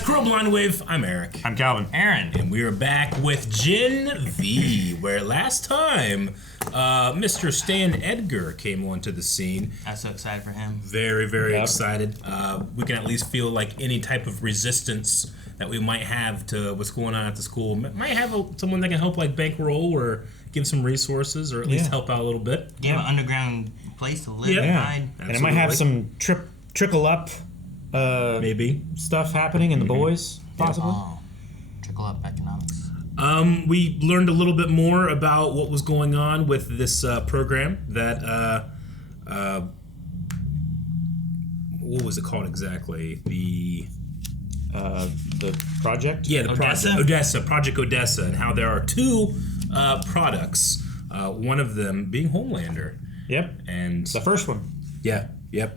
guys, Crowblind Wave. I'm Eric. I'm Calvin. Aaron. And we are back with Gen V, where last time Mr. Stan Edgar came onto the scene. I'm so excited for him. Very, very excited. We can at least feel like any type of resistance that we might have to what's going on at the school. Might have someone that can help like bankroll or give some resources or at least help out a little bit. Give an underground place to live and hide. And it might have some trickle up maybe stuff happening in the boys, possibly. Oh, trickle up economics. We learned a little bit more about what was going on with this program that what was it called exactly? The project? Yeah, the project Project Odessa, and how there are two products. One of them being Homelander. Yep. And the first one. Yeah. Yep.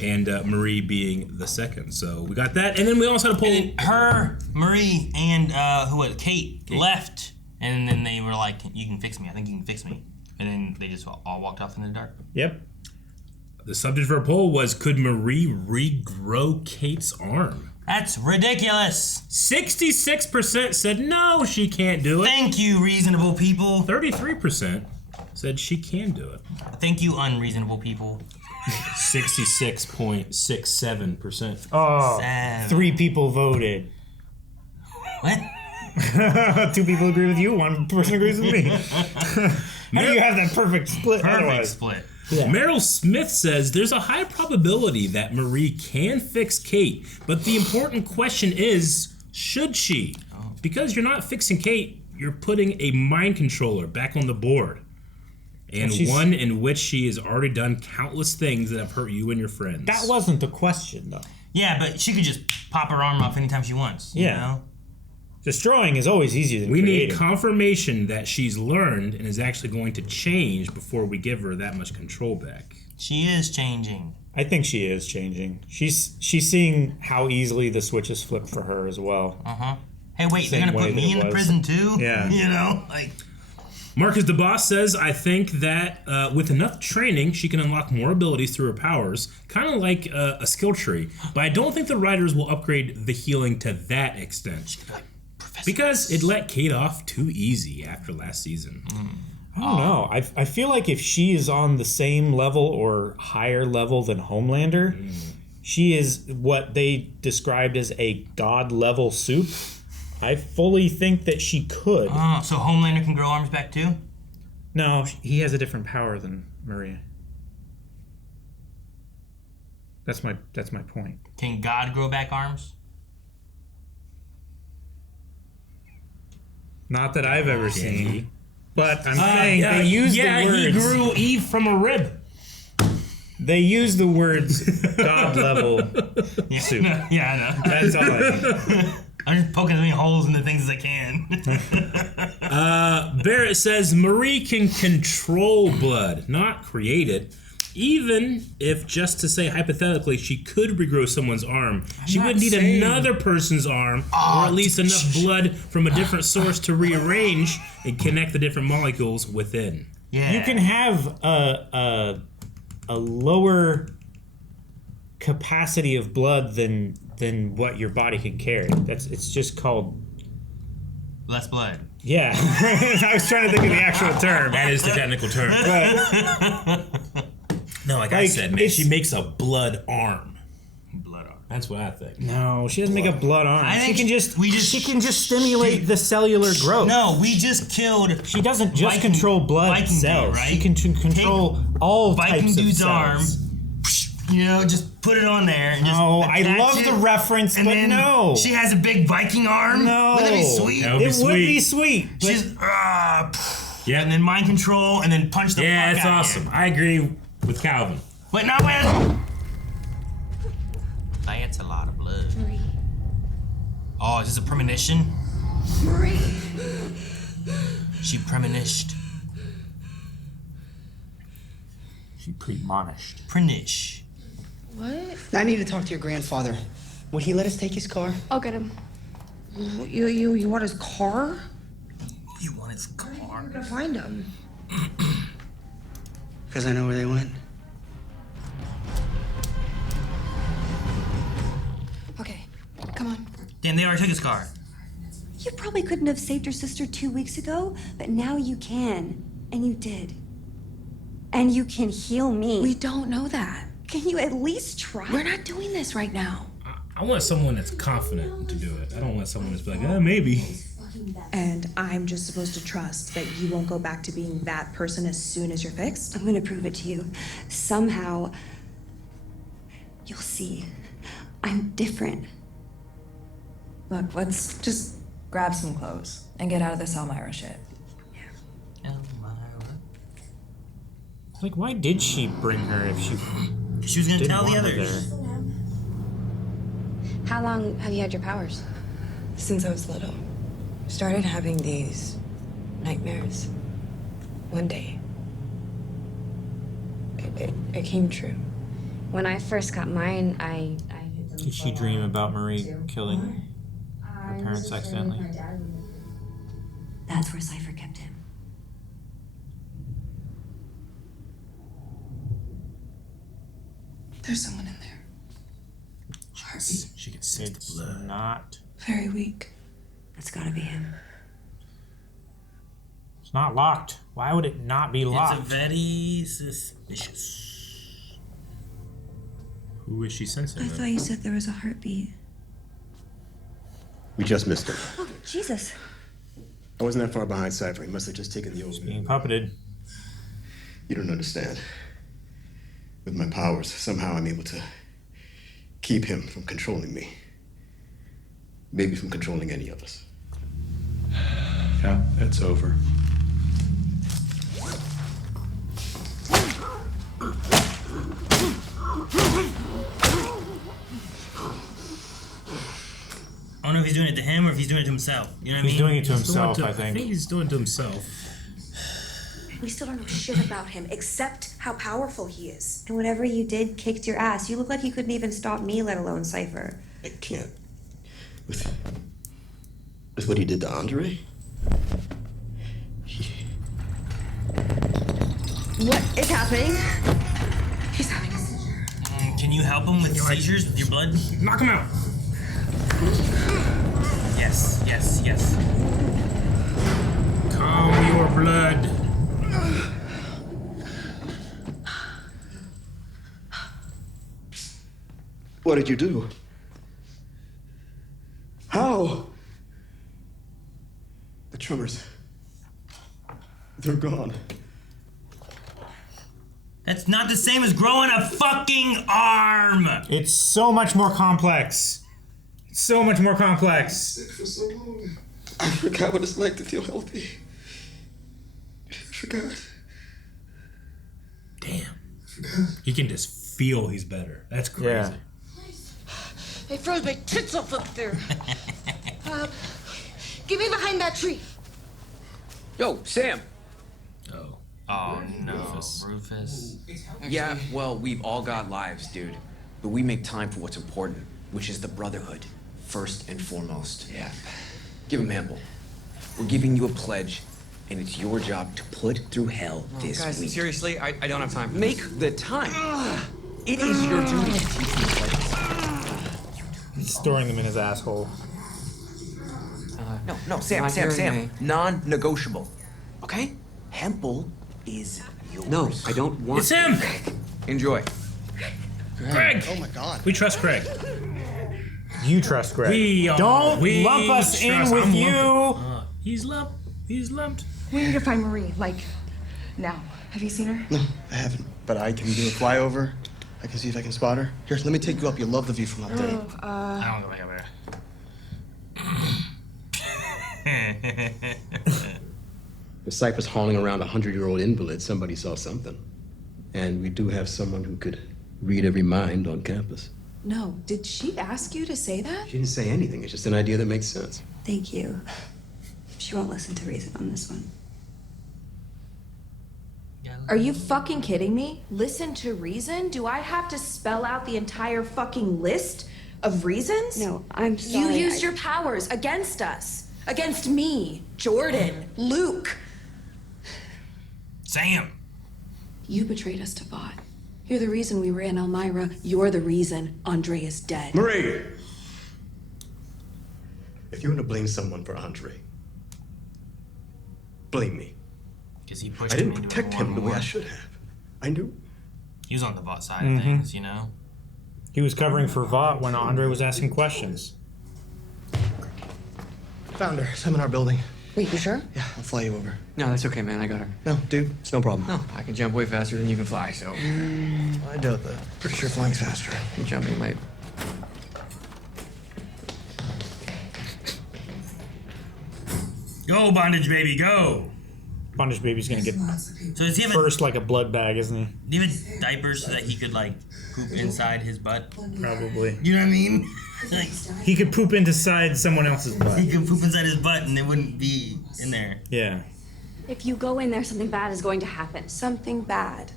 And Marie being the second. So we got that, and then we also had a poll. And her, Marie, and who was it? Kate left, and then they were like, "You can fix me. I think you can fix me." And then they just all walked off in the dark. Yep. The subject for a poll was, could Marie regrow Kate's arm? That's ridiculous. 66% said no, she can't do it. Thank you, reasonable people. 33% said she can do it. Thank you, unreasonable people. 66.67%. Oh, 3 people voted. What? 2 people agree with you, 1 person agrees with me. How do you have that perfect split? Perfect split. Yeah. Meryl Smith says there's a high probability that Marie can fix Kate, but the important question is, should she? Because you're not fixing Kate, you're putting a mind controller back on the board. And one in which she has already done countless things that have hurt you and your friends. That wasn't the question, though. Yeah, but she could just pop her arm off anytime she wants. You know? Destroying is always easier than creating. We need confirmation that she's learned and is actually going to change before we give her that much control back. She is changing. I think she is changing. She's seeing how easily the switches flip for her as well. Hey, wait, they're going to put me in the prison too? Yeah. You know? Like... Marcus DeBoss says, I think that with enough training, she can unlock more abilities through her powers, kind of like a skill tree. But I don't think the writers will upgrade the healing to that extent. Because it let Kate off too easy after last season. I don't know. I feel like if she is on the same level or higher level than Homelander, she is what they described as a god-level soup. I fully think that she could. Oh, so Homelander can grow arms back too? No, he has a different power than Maria. That's my point. Can God grow back arms? Not that I've ever seen. But I'm saying they use the words. He grew Eve from a rib. They use the words god level soup. Yeah, I know. That's all I mean. I'm just poking as many holes in the things as I can. Barrett says Marie can control blood, not create it. Even if, just to say hypothetically, she could regrow someone's arm, she would need another person's arm, or at least enough blood from a different source to rearrange and connect the different molecules within. Yeah. You can have a lower capacity of blood than what your body can carry. It's just called less blood. Yeah. I was trying to think of the actual term. That is the technical term. No, like I said, man, she makes a blood arm. Blood arm. That's what I think. No, she doesn't make a blood arm. I think she can just stimulate the cellular growth. No, we just killed. She doesn't just control blood Viking cells. Dude, right? She can control all Viking types of dude's cells. arm. You know, just put it on there. And just I love the reference, but no. She has a big Viking arm. No. Wouldn't that be sweet? It would be sweet. She's and then mind control, and then punch the fuck out. Yeah, it's awesome. I agree with Calvin. Wait, no, wait. That's a lot of blood. Marie. Oh, is this a premonition? Marie. She premonitioned. She premonished. Prenish. What? I need to talk to your grandfather. Would he let us take his car? I'll get him. You want his car? You want his car? Where are you gonna find him? Because I know where they went. Okay, Come on. Damn, they already took his car. You probably couldn't have saved your sister 2 weeks ago, but now you can. And you did. And you can heal me. We don't know that. Can you at least try? We're not doing this right now. I want someone that's confident to do it. I don't want someone that's like, maybe. And I'm just supposed to trust that you won't go back to being that person as soon as you're fixed? I'm gonna prove it to you. Somehow, you'll see. I'm different. Look, let's just grab some clothes and get out of this Elmira shit. Like, why did she bring her if she was gonna didn't tell the want her others? there? How long have you had your powers? Since I was little. Started having these nightmares. One day. It came true. When I first got mine, Did she dream about Marie killing her parents accidentally? That's where Cypher kept him. There's someone in there. Heartbeat. She can sense the blood. Not. Very weak. That's gotta be him. It's not locked. Why would it not be locked? It's a very suspicious. Who is she sensing? I thought you said there was a heartbeat. We just missed him. Oh, Jesus. I wasn't that far behind Cypher. He must have just taken the old Being puppeted. You don't understand. With my powers, somehow I'm able to keep him from controlling me. Maybe from controlling any of us. Yeah, it's over. I don't know if he's doing it to him or if he's doing it to himself. You know what I mean? He's doing it to himself, I I think. think he's doing it to himself. We still don't know shit about him, except how powerful he is. And whatever you did kicked your ass. You look like you couldn't even stop me, let alone Cypher. I can't. With what he did to Andre? What is happening? He's having a seizure. Can you help him with seizures with your blood? Knock him out. Yes, yes, yes. Calm your blood. What did you do? How? The tremors. They're gone. That's not the same as growing a fucking arm! It's so much more complex. So much more complex. For so long. I forgot what it's like to feel healthy. I forgot. Damn. He can just feel he's better. That's crazy. Yeah. They froze my tits off up there. Get me behind that tree. Yo, Sam. Oh. Oh no, Rufus. Yeah, well, we've all got lives, dude. But we make time for what's important, which is the brotherhood, first and foremost. Yeah. Give him ample. We're giving you a pledge, and it's your job to put through hell this guys, week. Seriously, I don't have time for Make the time. It is your duty to teach these lessons. He's storing them in his asshole. No, Sam. Non-negotiable. Okay? Hempel is yours. No, I don't want. It's him! Enjoy. Craig! Oh my God. We trust Craig. You trust Greg. We Don't lump us in trust- with I'm you. lumping. He's lumped. He's lumped. We need to find Marie, like, now. Have you seen her? No, I haven't. But I can do a flyover. I can see if I can spot her. Here, let me take you up. You'll love the view from up there. I don't go back over there. If Cypher's hauling around a 100-year-old invalid, somebody saw something. And we do have someone who could read every mind on campus. No, did she ask you to say that? She didn't say anything. It's just an idea that makes sense. Thank you. She won't listen to reason on this one. Are you fucking kidding me? Listen to reason? Do I have to spell out the entire fucking list of reasons? No, I'm sorry. You used your powers against us. Against me, Jordan, Luke. Sam! You betrayed us to Vought. You're the reason we were in Elmira. You're the reason Andre is dead. Marie! If you want to blame someone for Andre, blame me. Because he pushed I him didn't into protect it him more the and way I more. should have. I knew. He was on the Vought side of things, you know? He was covering for Vought when Andre was asking questions. Found her. Seminar building. Wait, you sure? Yeah, I'll fly you over. No, that's okay, man. I got her. No, dude, it's no problem. No, I can jump way faster than you can fly, so. I doubt that. Pretty sure flying's faster. Jumping might. Go, Bondage Baby, go! Bondage Baby's gonna get So does he have first like a blood bag, isn't he? do you have diapers so that he could, like, poop inside his butt? Probably. You know what I mean? Like, He could poop inside someone else's butt. he could poop inside his butt and it wouldn't be in there. Yeah. If you go in there, something bad is going to happen. Something bad.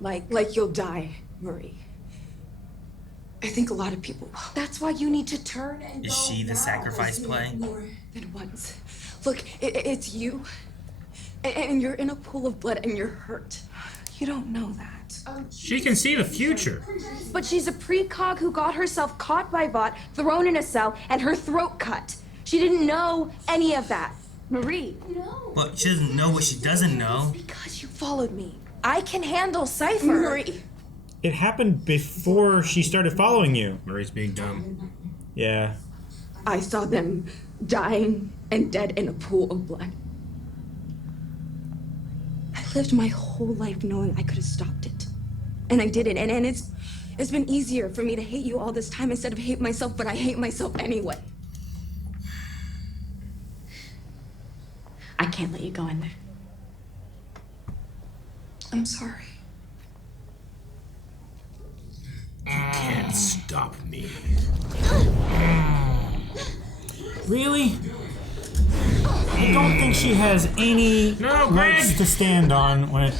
Like you'll die, Marie. I think a lot of people will. That's why you need to turn and Is she the sacrifice play? More than once. Look, it's you. And you're in a pool of blood and you're hurt. You don't know that. She can see the future. But she's a precog who got herself caught by Vought, thrown in a cell, and her throat cut. She didn't know any of that. Marie. No. But she doesn't know what she doesn't know. Because you followed me. I can handle Cypher. Marie. It happened before she started following you. Marie's being dumb. Yeah. I saw them dying and dead in a pool of blood. I lived my whole life knowing I could have stopped it. And I didn't. And it's been easier for me to hate you all this time instead of hate myself, but I hate myself anyway. I can't let you go in there. I'm sorry. Can't stop me. Really? I don't think she has any No, legs Greg! to stand on when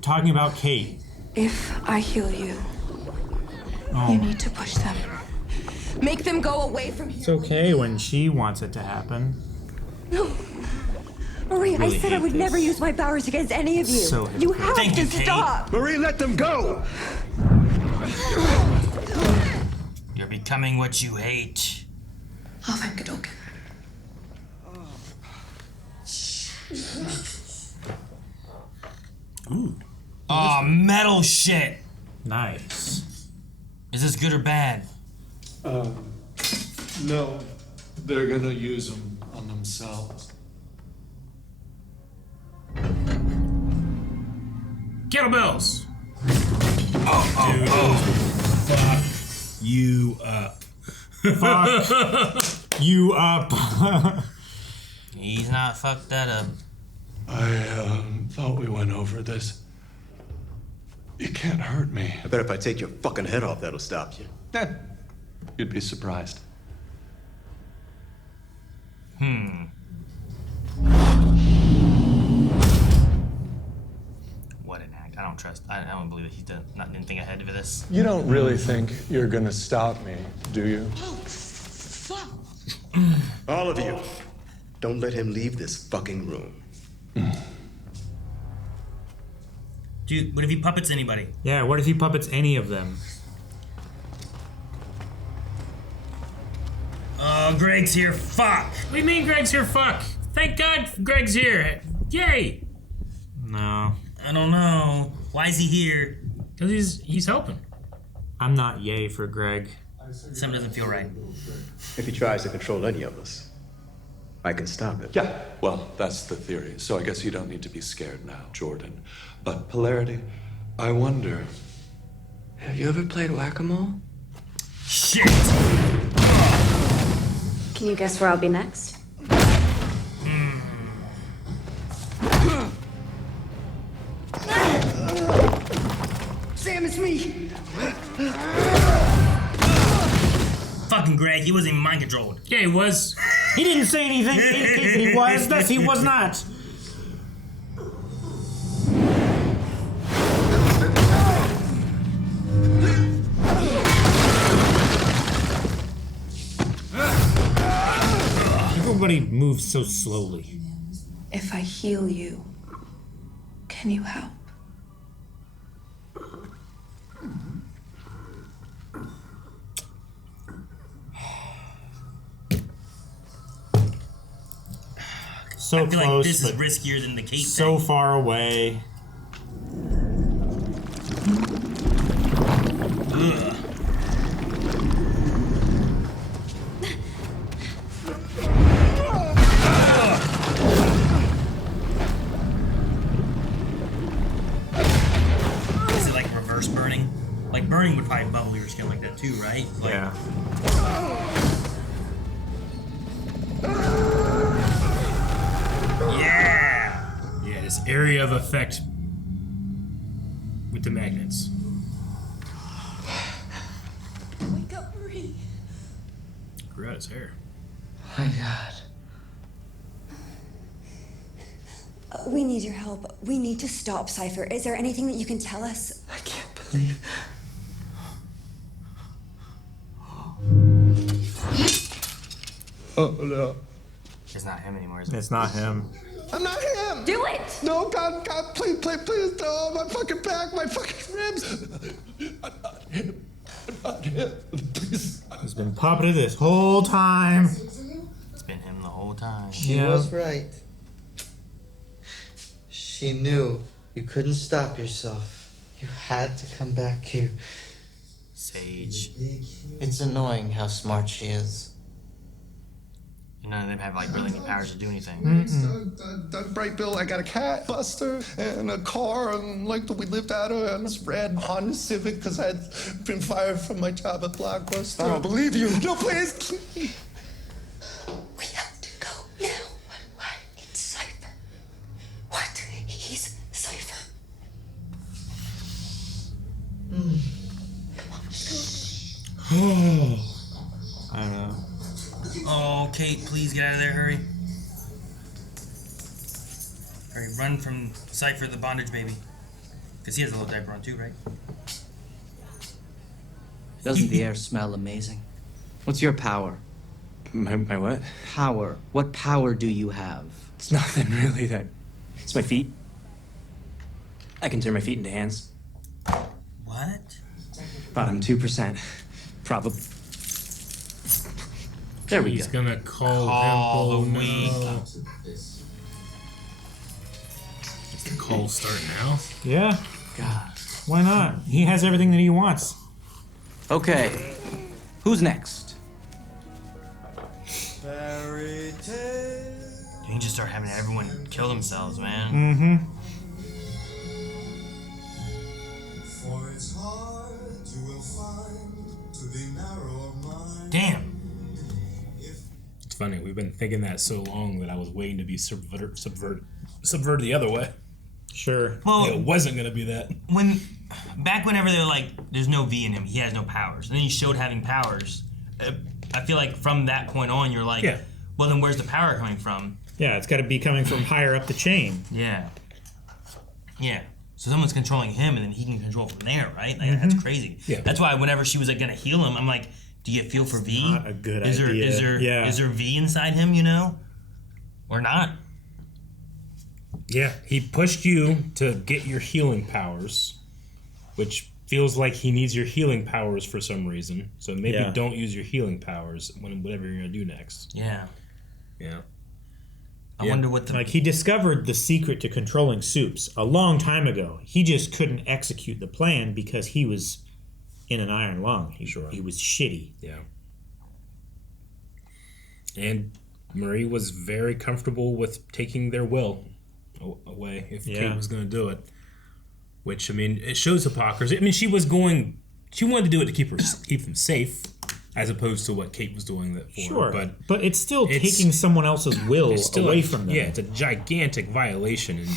talking about Kate. If I heal you, Oh. you need to push them. Make them go away from here. It's okay when she wants it to happen. No. Marie, I Really said I hate would this. never use my powers against any of you. So You have Thank to you, Kate. stop. Marie, let them go! You're becoming what you hate. Oh, thank God. Ooh. Oh, metal shit! Nice. Is this good or bad? No, they're gonna use them on themselves. Kettlebells. Fuck you up. Fuck you up. He's not fucked that up. I thought we went over this. You can't hurt me. I bet if I take your fucking head off, that'll stop you. You'd be surprised. What an act. I don't trust. I don't believe that he didn't think ahead of this. You don't really think you're gonna stop me, do you? All of you, don't let him leave this fucking room. Dude, what if he puppets anybody? Yeah, what if he puppets any of them? Oh, Greg's here. Fuck! What do you mean Greg's here? Fuck. Thank God Greg's here. Yay. No. I don't know. Why is he here? Because he's helping. I'm not yay for Greg. Something doesn't feel right. If he tries to control any of us, I can stop him. Yeah, well, that's the theory. So I guess you don't need to be scared now, Jordan. But Polarity, I wonder. Have you ever played whack-a-mole? Shit! Can you guess where I'll be next? Sam, it's me. Fucking Greg, he wasn't even mind controlled. Yeah, he was. He didn't say anything indicated that he was. Thus, he was not. Everybody moves so slowly. If I heal you, can you help? So I feel close, like this is but riskier than the Kate so thing. far away. Ugh. Is it like reverse burning? Like burning would probably bubble your skin like that too, right? Like, Yeah. Yeah. Yeah, this area of effect with the magnets. Wake up, Marie. Grew out his hair. My God. We need your help. We need to stop Cypher. Is there anything that you can tell us? I can't believe. Oh no. It's not him anymore, is it? It's not him. I'm not him! Do it! No, God, please, no, my fucking back, my fucking ribs! I'm not him. Please. He's been puppeted this whole time. It's been him the whole time. She was right. She knew you couldn't stop yourself. You had to come back here. Sage. It's annoying how smart she is. None of them have like really any powers to do anything. Bright Bill, I got a cat, Buster, and a car, and like we lived out of this red Honda Civic because I'd been fired from my job at Blockbuster. I don't believe you. No, please. We have to go now. Why? It's Cypher. What? He's Cypher. I don't know. Oh, Kate, please get out of there, hurry. Hurry, run from Cypher the bondage baby. Because he has a little diaper on too, right? Doesn't the air smell amazing? What's your power? My what? Power. What power do you have? It's nothing really that. It's my feet. I can turn my feet into hands. What? Bottom 2%. Probably. There we He's go. gonna call him. the week. Is the call start now? Yeah. God. Why not? He has everything that he wants. Okay. Who's next? You can just start having everyone kill themselves, man. Mm-hmm. Damn. It's funny. We've been thinking that so long that I was waiting to be subverted the other way. Sure. Well, it wasn't gonna be that. Whenever they're like, there's no V in him, he has no powers. And then he showed having powers. I feel like from that point on, you're like, Yeah. well, then where's the power coming from? Yeah, it's got to be coming from higher up the chain. Yeah. Yeah. So someone's controlling him, and then he can control from there, right? Like, That's crazy. Yeah. That's why whenever she was like gonna heal him, I'm like, do you feel for V? Not a good is there, idea. Is there V inside him? You know, or not? Yeah, he pushed you to get your healing powers, which feels like he needs your healing powers for some reason. So maybe don't use your healing powers whatever you're gonna do next. Yeah. Yeah. I wonder what the Like, he discovered the secret to controlling soups a long time ago. He just couldn't execute the plan because he was in an iron lung. He was shitty. Yeah. And Marie was very comfortable with taking their will away if Kate was going to do it. Which, I mean, it shows hypocrisy. I mean, she wanted to do it to keep them safe, as opposed to what Kate was doing that for. Sure, but it's still taking someone else's will away from them. Yeah, it's a gigantic violation and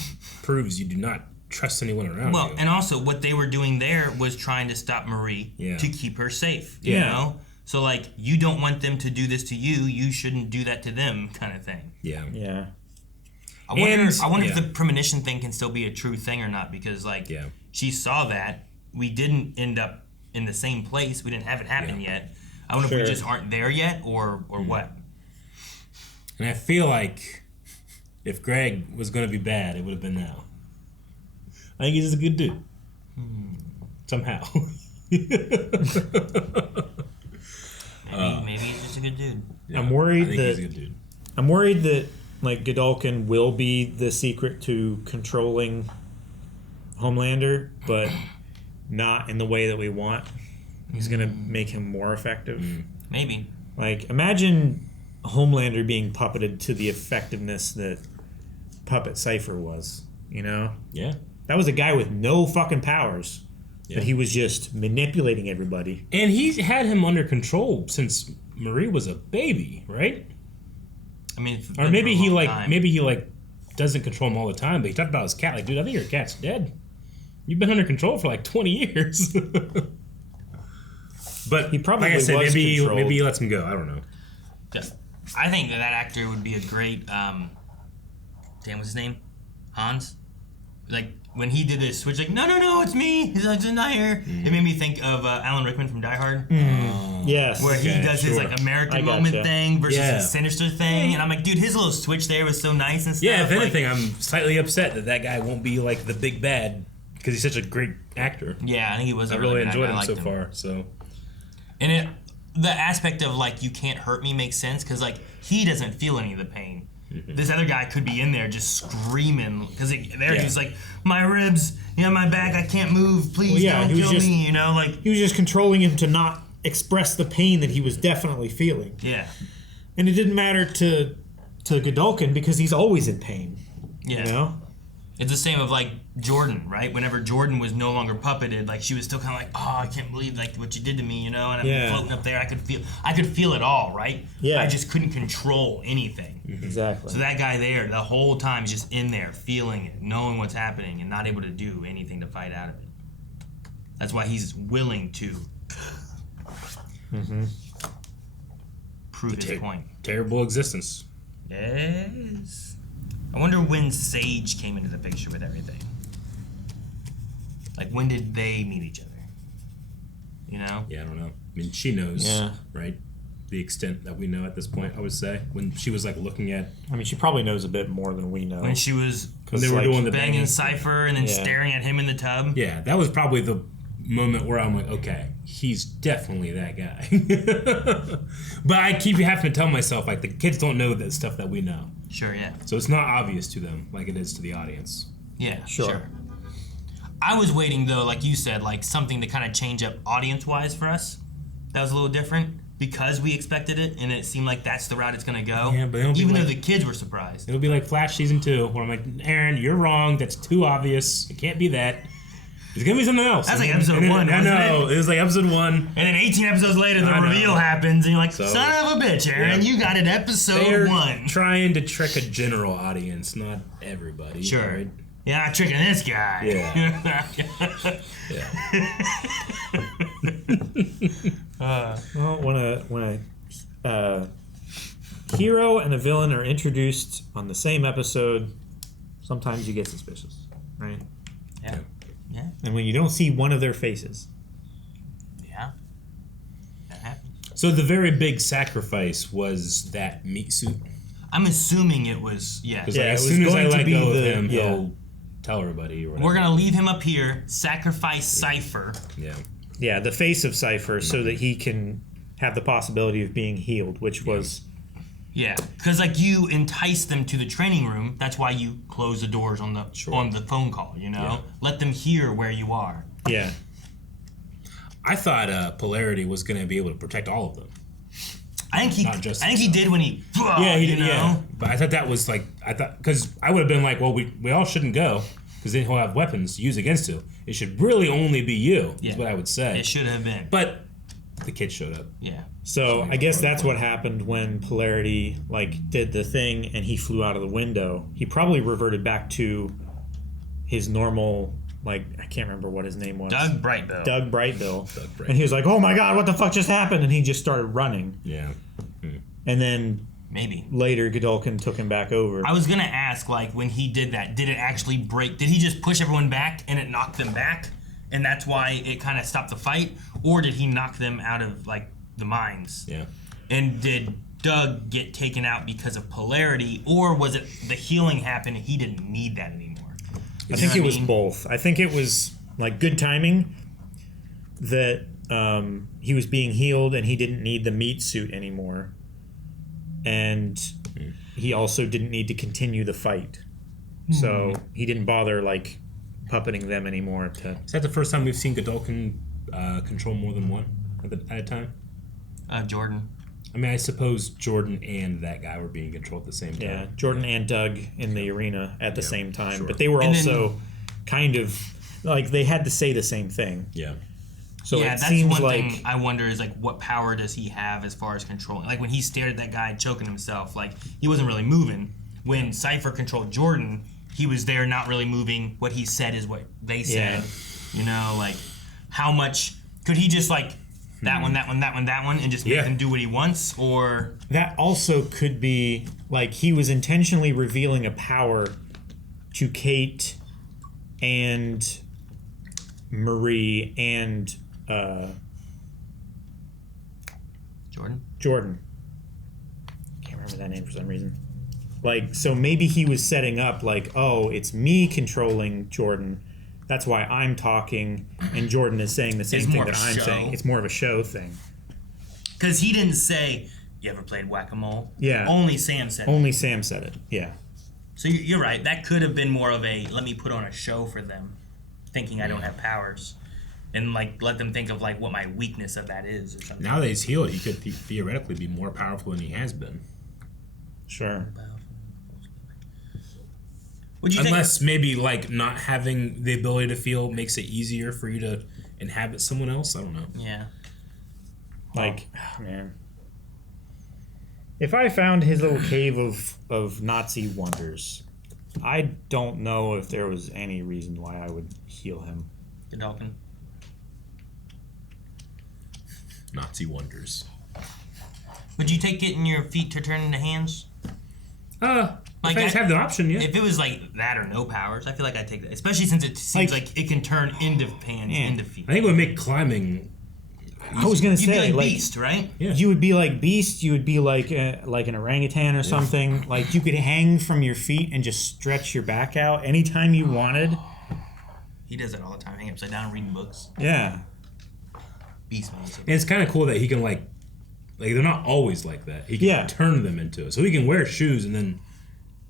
proves you do not trust anyone around Well, you. and also what they were doing there was trying to stop Marie to keep her safe. You know? So like, you don't want them to do this to you, you shouldn't do that to them, kind of thing. Yeah. Yeah. I wonder if the premonition thing can still be a true thing or not, because like she saw that. We didn't end up in the same place. We didn't have it happen yet. I wonder if we just aren't there yet or what. And I feel like if Greg was going to be bad, it would have been now. I think he's just a good dude. Somehow. Maybe he's just a good dude. I'm worried I think he's a good dude. I'm worried that like Godolkin will be the secret to controlling Homelander, but not in the way that we want. He's gonna make him more effective. Maybe. Like, imagine Homelander being puppeted to the effectiveness that Puppet Cypher was, you know? Yeah. That was a guy with no fucking powers. Yeah. But he was just manipulating everybody. And he's had him under control since Marie was a baby, right? I mean, or maybe he doesn't control him all the time, but he talked about his cat. Like, dude, I think your cat's dead. You've been under control for like 20 years. But he probably like I said, was maybe controlled. he lets him go. I don't know. Just, I think that actor would be a great. Damn, what's his name? Hans. Like when he did this switch, like no, it's me. He's like, not here. It made me think of Alan Rickman from Die Hard. Yes, where he does his like American moment thing versus his sinister thing, and I'm like, dude, his little switch there was so nice and stuff. Yeah, if anything, I'm slightly upset that guy won't be like the big bad because he's such a great actor. Yeah, I think he was. I really enjoyed him so far. So, and the aspect of like you can't hurt me makes sense because like he doesn't feel any of the pain. This other guy could be in there just screaming because he's like, my ribs, my back, I can't move. Please don't kill me. Like he was just controlling him to not express the pain that he was definitely feeling. Yeah, and it didn't matter to Godolkin because he's always in pain. Yeah, you know, it's the same of like Jordan, right? Whenever Jordan was no longer puppeted, like she was still kind of like, oh, I can't believe like what you did to me, and I'm floating up there. I could feel it all, right? Yeah, I just couldn't control anything. Exactly. So that guy there, the whole time, is just in there, feeling it, knowing what's happening, and not able to do anything to fight out of it. That's why he's willing to prove his point. Terrible existence. Yes. I wonder when Sage came into the picture with everything. Like, when did they meet each other? Yeah, I don't know. I mean, she knows, right? The extent that we know at this point, I would say. When she was, like, looking at... I mean, she probably knows a bit more than we know. When she was when they were doing the banging Cypher and then staring at him in the tub. Yeah, that was probably the moment where I'm like, okay, he's definitely that guy. But I keep having to tell myself, like, the kids don't know the stuff that we know. Sure, yeah. So it's not obvious to them like it is to the audience. Yeah, sure. I was waiting, though, like you said, like something to kind of change up audience-wise for us. That was a little different because we expected it, and it seemed like that's the route it's going to go. Yeah, but even though the kids were surprised. It'll be like Flash Season 2, where I'm like, Aaron, you're wrong. That's too obvious. It can't be that. There's going to be something else. That's like episode 1, I know. It was like episode 1. And then 18 episodes later, the reveal happens, and you're like, son of a bitch, Aaron, you got it episode 1. Trying to trick a general audience, not everybody. Sure. Right? You're not tricking this guy. Yeah. Well, when a hero and a villain are introduced on the same episode, sometimes you get suspicious, right? Yeah. Yeah. And when you don't see one of their faces. Yeah. That happens. So the very big sacrifice was that meat suit? I'm assuming it was, yes. Yeah, as soon as I let go of him, he'll tell everybody. Or whatever. We're going to leave him up here, sacrifice Cypher. Yeah. Yeah, the face of Cypher so that he can have the possibility of being healed, which was... Yeah, because like you entice them to the training room. That's why you close the doors on the phone call. Let them hear where you are. Yeah. I thought Polarity was going to be able to protect all of them. I think he did when he. Yeah, he did. Yeah, but I thought that was like because I would have been like, well, we all shouldn't go because then he'll have weapons to use against you. It should really only be you. Is what I would say. It should have been. But the kid showed up. Yeah. So I guess that's what happened when Polarity did the thing and he flew out of the window. He probably reverted back to his normal, I can't remember what his name was. Doug Brightbill. And he was like, oh my God, what the fuck just happened? And he just started running. Yeah. And then maybe later Godolkin took him back over. I was going to ask, when he did that, did it actually break? Did he just push everyone back and it knocked them back? And that's why it kind of stopped the fight? Or did he knock them out of, the mines? Yeah. And did Doug get taken out because of Polarity? Or was it the healing happened and he didn't need that anymore? I think it was both. I think it was, good timing that he was being healed and he didn't need the meat suit anymore. and he also didn't need to continue the fight. So he didn't bother, like, puppeting them anymore. Is that the first time we've seen Godolphin control more than one at a time? Jordan. I mean, I suppose Jordan and that guy were being controlled at the same time. Yeah, Jordan and Doug in the arena at the same time. Sure. But they were also kind of, like, they had to say the same thing. Yeah. So yeah, it that's seems one like, thing I wonder is, like, what power does he have as far as controlling? Like, when he stared at that guy choking himself, like, he wasn't really moving. When Cypher controlled Jordan, he was there not really moving. What he said is what they said. Yeah. You know, like, how much could he just, like, that one, and just make them do what he wants? Or that also could be, like, he was intentionally revealing a power to Kate and Marie and Jordan. Can't remember that name for some reason. Like, so maybe he was setting up, like, oh, it's me controlling Jordan. That's why I'm talking, and Jordan is saying the same thing that I'm saying. It's more of a show thing. Because he didn't say, "You ever played whack-a-mole?" Yeah. Only Sam said it. Only Sam said it, yeah. So you're right. That could have been more of a, let me put on a show for them, thinking I don't have powers. And, like, let them think of, like, what my weakness of that is or something. Now that he's healed, he could theoretically be more powerful than he has been. Sure. Unless maybe, like, not having the ability to feel makes it easier for you to inhabit someone else. I don't know. Yeah. Like, oh, man. If I found his little cave of Nazi wonders, I don't know if there was any reason why I would heal him. Godolphin. Nazi wonders. Would you take getting your feet to turn into hands? Like, if I have the option, yeah. If it was like that or no powers, I feel like I'd take that. Especially since it seems like it can turn into hands, into feet. I think it would make climbing. I was gonna say, you'd be like Beast, right? Yeah. You would be like Beast. You would be like an orangutan or something. Like, you could hang from your feet and just stretch your back out anytime you wanted. He does that all the time, hanging upside down and reading books. Yeah. Beast man. And it's kind of cool that he can like they're not always like that. He can turn them into it, so he can wear shoes and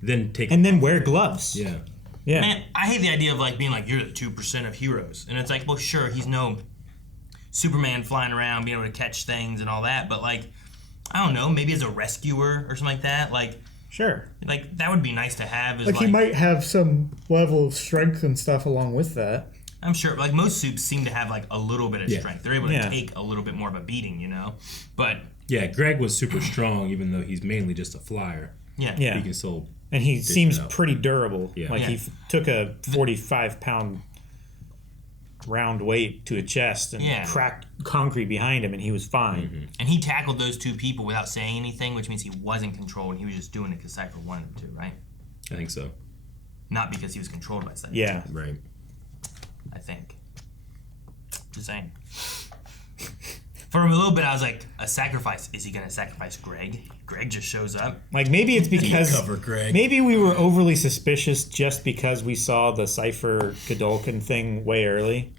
then take and then wear gloves. Yeah. Yeah. Man, I hate the idea of, like, being like, you're the 2% of heroes. And it's like, well, sure, he's no Superman flying around, being able to catch things and all that, but, like, I don't know, maybe as a rescuer or something like that, like, sure, like, that would be nice to have. Like, he might have some level of strength and stuff along with that. I'm sure, like, most supes seem to have, like, a little bit of strength. They're able to take a little bit more of a beating, you know? But yeah, Greg was super strong, even though he's mainly just a flyer. Yeah. He can still. And he seems pretty durable. Yeah. Like, he took a 45-pound round weight to a chest and cracked concrete behind him, and he was fine. Mm-hmm. And he tackled those two people without saying anything, which means he wasn't controlled. He was just doing it because Cypher wanted him to, right? I think so. Not because he was controlled by Cypher. Yeah. Right. I think. Just saying. For a little bit, I was like, a sacrifice. Is he going to sacrifice Greg? Greg just shows up. Like, maybe it's because cover Greg. Maybe we were overly suspicious just because we saw the Cypher Godolphin thing way early.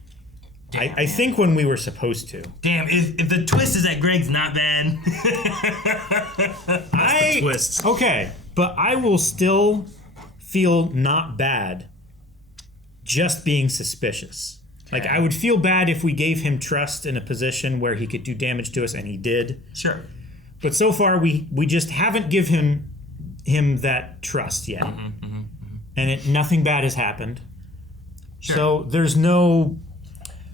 Damn, I think when we were supposed to. Damn, if the twist is that Greg's not bad. That's the twist. Okay, but I will still feel not bad just being suspicious. Like, I would feel bad if we gave him trust in a position where he could do damage to us, and he did. Sure. But so far, we just haven't given him that trust yet. And nothing bad has happened. Sure. So there's no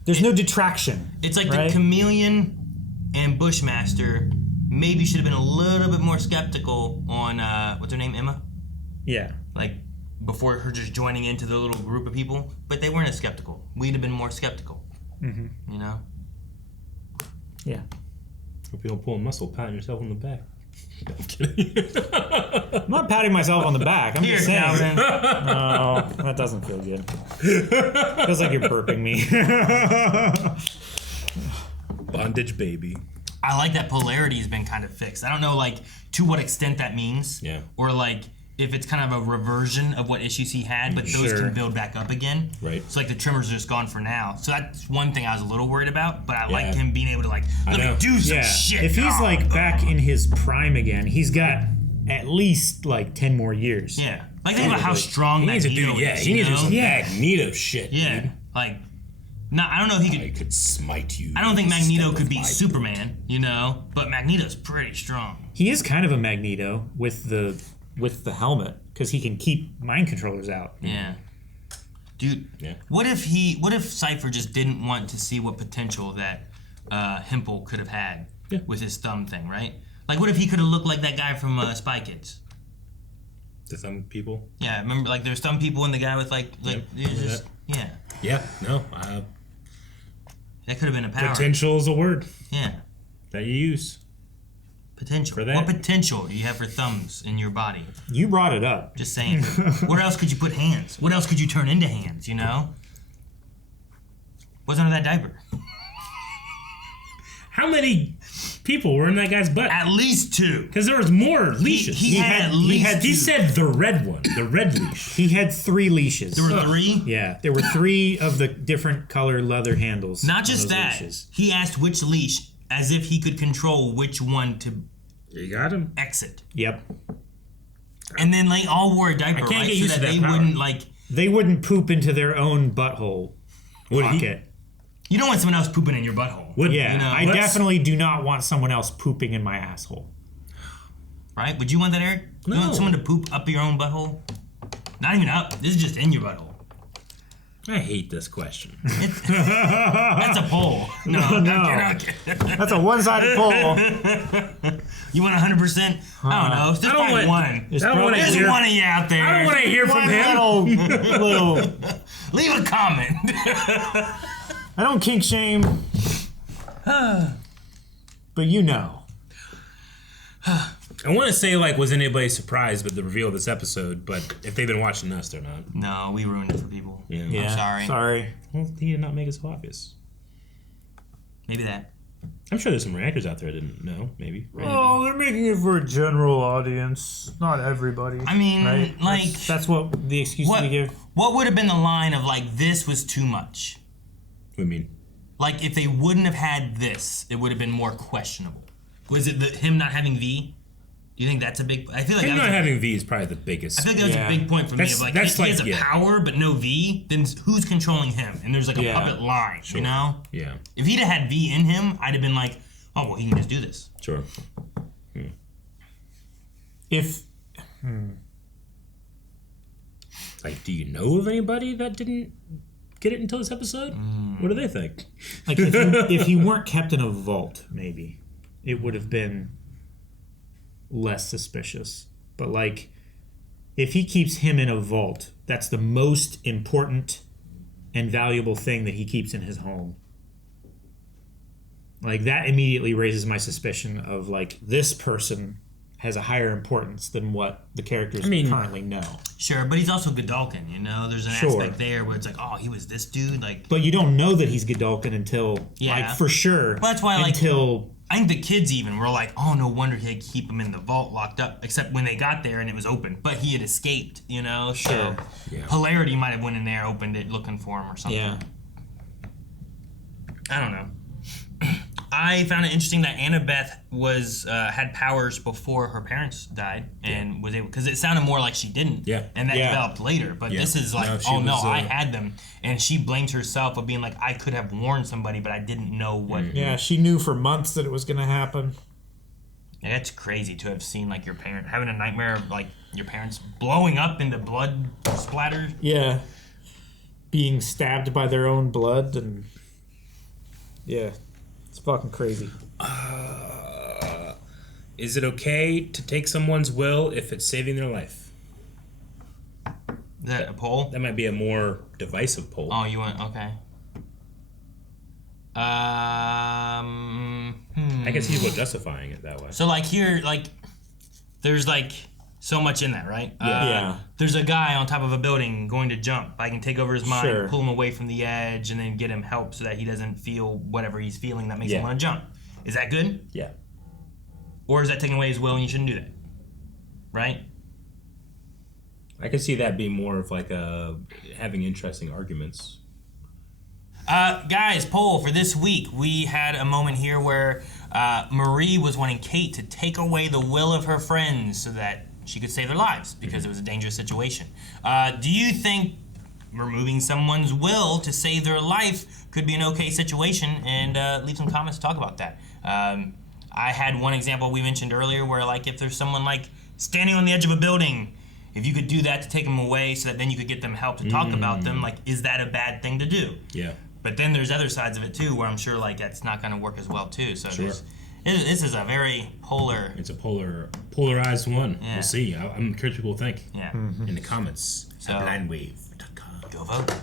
detraction. It's like right? the Chameleon and Bushmaster maybe should have been a little bit more skeptical on, what's her name, Emma? Yeah. Like, before her just joining into the little group of people. But they weren't as skeptical. We'd have been more skeptical. You know? Yeah. Hope you don't pull a muscle patting yourself on the back. I'm kidding. I'm not patting myself on the back. I'm Here, just saying. Calvin. No, that doesn't feel good. Feels like you're burping me. Bondage baby. I like that polarity has been kind of fixed. I don't know, like, to what extent that means. Yeah. Or, like, if it's kind of a reversion of what issues he had, but those can build back up again. Right. So like the tremors are just gone for now. So that's one thing I was a little worried about, but I like him being able to like let me do some shit. If he's like back in his prime again, he's got at least like 10 more years. Yeah. Like think about how strong Magneto is. He needs to do some Magneto shit. Yeah. Dude. Like I don't know if he could. I could smite you. I don't think Magneto could beat Superman, you know, but Magneto's pretty strong. He is kind of a Magneto with the helmet because he can keep mind controllers out. Yeah. Dude, what if Cypher just didn't want to see what potential that Hempel could have had with his thumb thing, right? Like, what if he could have looked like that guy from Spy Kids? The thumb people? Yeah, remember, like, there's thumb people and the guy with, Yeah, no. That could have been a power. Potential is a word. Yeah. That you use. Potential. For that. What potential do you have for thumbs in your body? You brought it up. Just saying. Where else could you put hands? What else could you turn into hands, you know? What's under that diaper? How many people were in that guy's butt? At least 2. Because there was more leashes. He had at least 2. He said the red one, the red leash. He had 3 leashes. There were 3? Yeah, there were 3 of the different color leather handles. Not just that. Leashes. He asked which leash, as if he could control which one to you got him. Exit. Yep. And then they all wore a diaper, I can't get used to that they power. wouldn't like. They wouldn't poop into their own butthole pocket. You don't want someone else pooping in your butthole. I definitely do not want someone else pooping in my asshole. Right? Would you want that, Eric? No. You want someone to poop up your own butthole? Not even up. This is just in your butthole. I hate this question. That's a poll. No. That's a one-sided poll. You want 100%? I don't know. It's just probably one. There's one of you out there. I don't want to hear from him. Little. Leave a comment. I don't kink shame. But you know. I want to say, like, was anybody surprised with the reveal of this episode? But if they've been watching us, they're not. No, we ruined it for people. Yeah. I'm sorry. Sorry. Well, he did not make it so obvious. Maybe that. I'm sure there's some reactors out there that didn't know. Maybe. Oh, they're making it for a general audience, not everybody. I mean, right? like... That's what the excuse they give. What would have been the line of, like, this was too much? What do you mean? Like, if they wouldn't have had this, it would have been more questionable. Was it him not having V? Do you think that's a big... I feel like him not having V is probably the biggest. I feel like that was a big point for me. Of like, if he has a power but no V, then who's controlling him? And there's like a puppet line, you know? Yeah. If he'd have had V in him, I'd have been like, oh, well, he can just do this. Sure. Like, do you know of anybody that didn't get it until this episode? What do they think? Like, if he weren't kept in a vault, maybe it would have been less suspicious. But like, if he keeps him in a vault, that's the most important and valuable thing that he keeps in his home. Like, that immediately raises my suspicion of, like, this person has a higher importance than what the characters currently know. Sure, but he's also Godalkin, you know? There's an aspect there where it's like, oh, he was this dude, like... But you don't know that he's Godalkin until, like, for sure. Well, that's why, like... Until... I think the kids even were like, oh, no wonder he'd keep him in the vault locked up, except when they got there and it was open. But he had escaped, you know? Sure. So Polarity might have went in there, opened it, looking for him or something. Yeah. I don't know. I found it interesting that Annabeth was had powers before her parents died and was able, because it sounded more like she didn't. Yeah. And that developed later. But this is like, I had them. And she blames herself of being like, I could have warned somebody, but I didn't know what. Yeah, she knew for months that it was going to happen. Yeah, that's crazy to have seen like your parent having a nightmare of like your parents blowing up into blood splatter. Yeah. Being stabbed by their own blood and yeah. It's fucking crazy. Is it okay to take someone's will if it's saving their life? Is that a poll? That might be a more divisive poll. Oh, you want... Okay. I can see people justifying it that way. So, like, here, like, there's, like, so much in that, right? Yeah. There's a guy on top of a building going to jump. I can take over his mind, Sure. pull him away from the edge, and then get him help so that he doesn't feel whatever he's feeling that makes him want to jump. Is that good? Yeah. Or is that taking away his will and you shouldn't do that? Right? I could see that being more of like having interesting arguments. Guys, poll for this week. We had a moment here where Marie was wanting Kate to take away the will of her friends so that she could save their lives because it was a dangerous situation. Do you think removing someone's will to save their life could be an okay situation? And leave some comments to talk about that. I had one example we mentioned earlier where, like, if there's someone like standing on the edge of a building, if you could do that to take them away so that then you could get them help to talk about them, like, is that a bad thing to do? Yeah. But then there's other sides of it too where I'm sure like that's not going to work as well too. So this is a very polar. It's a polarized one. Yeah. We'll see. I'm curious what people think. Yeah. In the comments. So, blindwave.com. Go vote.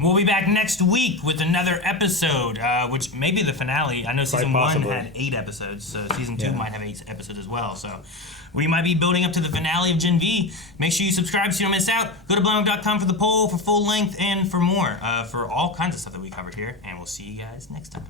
We'll be back next week with another episode, which may be the finale. I know season 1 had 8 episodes, so season 2 might have 8 episodes as well. So we might be building up to the finale of Gen V. Make sure you subscribe so you don't miss out. Go to blindwave.com for the poll, for full length, and for more, for all kinds of stuff that we covered here. And we'll see you guys next time.